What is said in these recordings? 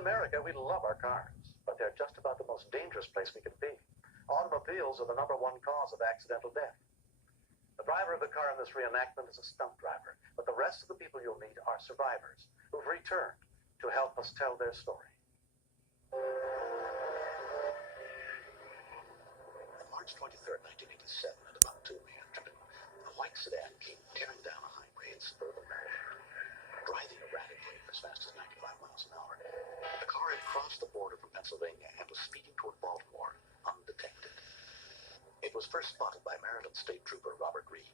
America, we love our cars, but they're just about the most dangerous place we can be. Automobiles are the #1 cause of accidental death. The driver of the car in this reenactment is a stunt driver, but the rest of the people you'll meet are survivors who've returned to help us tell their story. On March 23rd, 1987, at about 2 a.m., a white sedan came tearing down a highway in suburban Maryland, driving erratically as fast as 95 miles an hour. The car had crossed the border from Pennsylvania and was speeding toward Baltimore undetected. It was first spotted by Maryland State Trooper Robert Reed.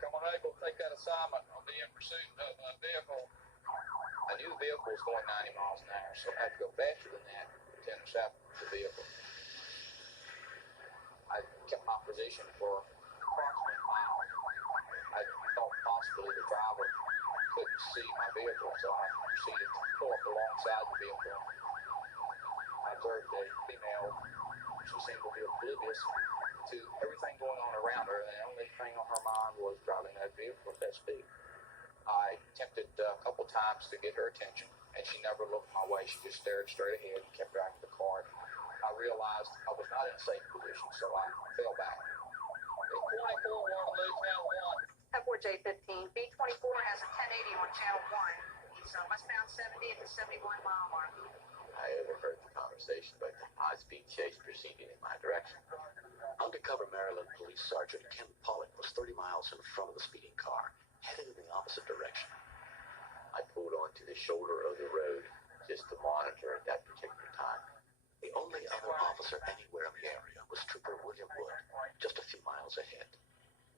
I'm unable to take that assignment. I'll be in pursuit of a vehicle. I knew the vehicle was going 90 miles an hour, so I had to go faster than that to intercept the vehicle. I kept my position for approximately a mile. I thought possibly the driver couldn't see my vehicle, so I proceeded to pull up alongside the vehicle. I observed a female. She seemed to be oblivious to everything going on around her, and the only thing on her mind was driving that vehicle at that speed. I attempted a couple times to get her attention, and she never looked my way. She just stared straight ahead and kept driving the car. I realized I was not in a safe position, so I fell back. B-24, Waterloo, Channel 1. F4 J15, B-24 has a 1080 on Channel 1. He's westbound 70 at the 71-mile mark. I overheard the conversation, but the high-speed chase proceeded in my direction. Undercover Maryland Police Sergeant Ken Pollock was 30 miles in front of the speeding car, headed in the opposite direction. I pulled onto the shoulder of the road just to monitor at that particular time. The only other officer anywhere in the area was Trooper William Wood, just a few miles ahead.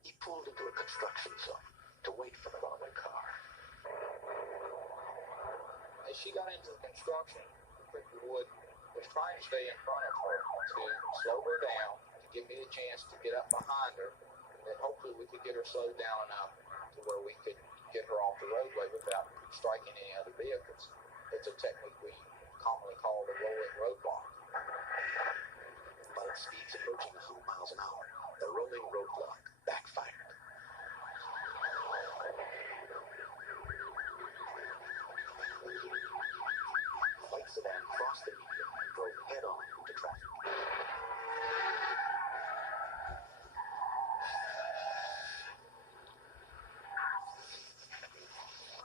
He pulled into a construction zone to wait for the runaway car. As she got into the construction, Trooper Wood was trying to stay in front of her to slow her down, to give me the chance to get up behind her, and then hopefully we could get her slowed down enough to where we could get her off the roadway without striking any other vehicles. It's a technique we commonly call the rolling roadblock. But at speeds approaching 100 miles an hour, the rolling roadblock backfired. The white sedan crossed the median and drove head-on into traffic.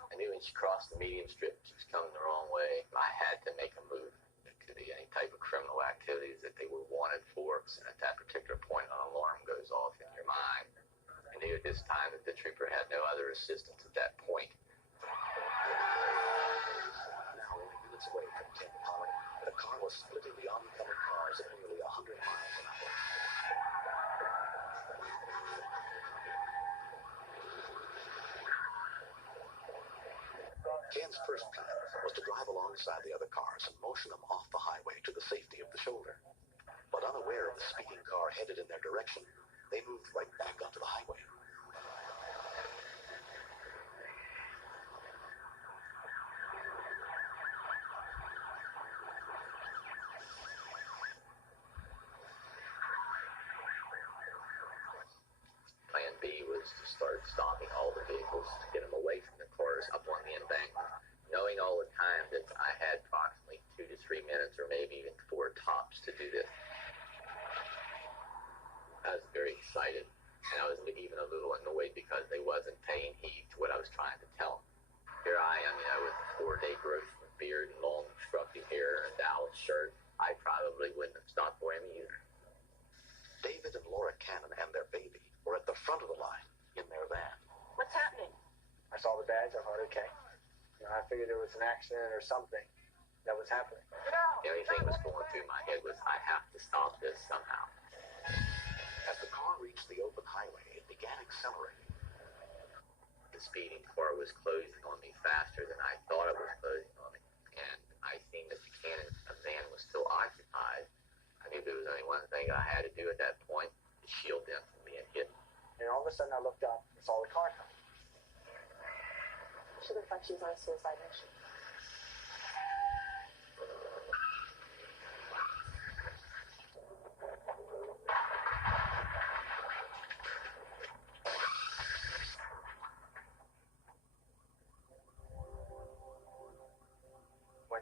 I knew when she crossed the median strip, she was coming the wrong way. I had to make a move. It could be any type of criminal activities that they were wanted for. And at that particular point, an alarm goes off in your mind. I knew at this time that the trooper had no other assistance at that point. Now only minutes away from Ken Pollock, the car was splitting the oncoming cars at nearly 100 miles an hour. Ken's first plan was to drive alongside the other cars and motion them off the highway to the safety of the shoulder. But unaware of the speeding car headed in their direction, they moved right back onto the highway. Plan B was to start stopping all the vehicles to get them away from the cars up on the embankment, knowing all the time that I had approximately 2 to 3 minutes or maybe even 4 tops to do this. I was very excited, and I was even a little annoyed because they wasn't paying heed to what I was trying to tell them. Here I am, with a 4-day growth from beard and long scruffy hair and a Dallas shirt. I probably wouldn't have stopped for him either. David and Laura Cannon and their baby were at the front of the line in their van. What's happening? I saw the badge. I thought, okay. I figured there was an accident or something that was happening. The only thing that was going through my head was, I have to stop this somehow. As the car reached the open highway, it began accelerating. The speeding car was closing on me faster than I thought it was closing on me. And I seen that the cannon van was still occupied. I knew there was only one thing I had to do at that point to shield them from being hit. And all of a sudden I looked up and saw the car coming. She looked like she was on a suicide mission.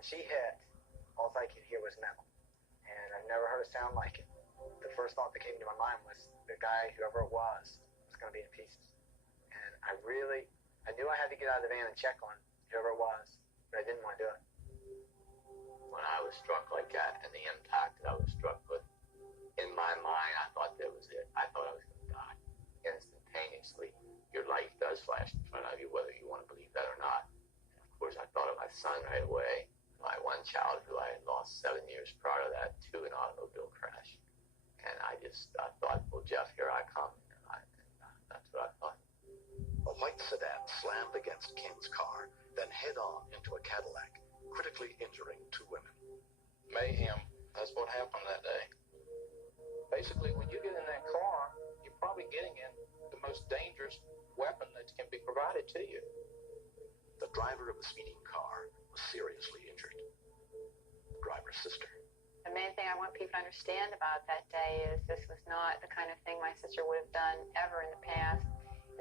she hit, all I could hear was metal. And I've never heard a sound like it. The first thought that came to my mind was the guy, whoever it was going to be in pieces. And I knew I had to get out of the van and check on whoever it was, but I didn't want to do it. When I was struck like that and the impact that I was struck with, in my mind, I thought that was it. I thought I was going to die. Instantaneously, your life does flash in front of you, whether you want to believe that or not. And of course, I thought of my son right away, my one child who I had lost 7 years prior to that to an automobile crash. And I thought, well, Jeff, here I come. That's what I thought. A white sedan slammed against Ken's car, then head-on into a Cadillac, critically injuring 2 women. Mayhem. That's what happened that day. Basically, when you get in that car, you're probably getting in the most dangerous weapon that can be provided to you. The driver of the speeding car was seriously injured. The driver's sister. The main thing I want people to understand about that day is this was not the kind of thing my sister would have done ever in the past.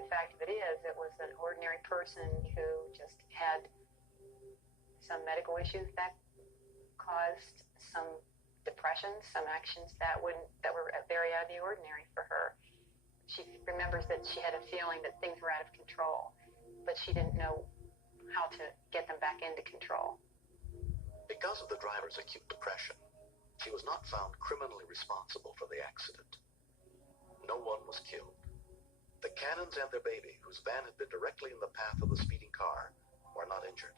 The fact of it is, it was an ordinary person who just had some medical issues that caused some depression, some actions that were very out of the ordinary for her. She remembers that she had a feeling that things were out of control, but she didn't know how to get them back into control. Because of the driver's acute depression, she was not found criminally responsible for the accident. No one was killed. The Cannons and their baby, whose van had been directly in the path of the speeding car, were not injured.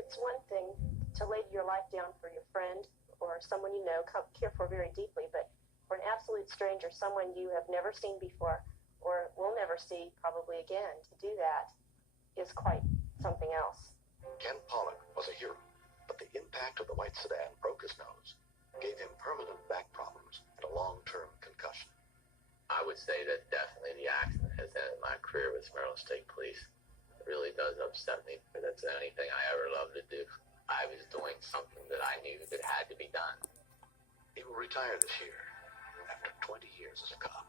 It's one thing to lay your life down for your friend or someone you know, care for very deeply, but for an absolute stranger, someone you have never seen before or will never see probably again, to do that is quite something else. Ken Pollock was a hero, but the impact of the white sedan broke his nose, gave him permanent back problems and a long-term concussion. I would say that definitely the accident has ended my career with Maryland State Police. It really does upset me, because that's the only thing I ever loved to do. I was doing something that I knew that had to be done. He will retire this year after 20 years as a cop.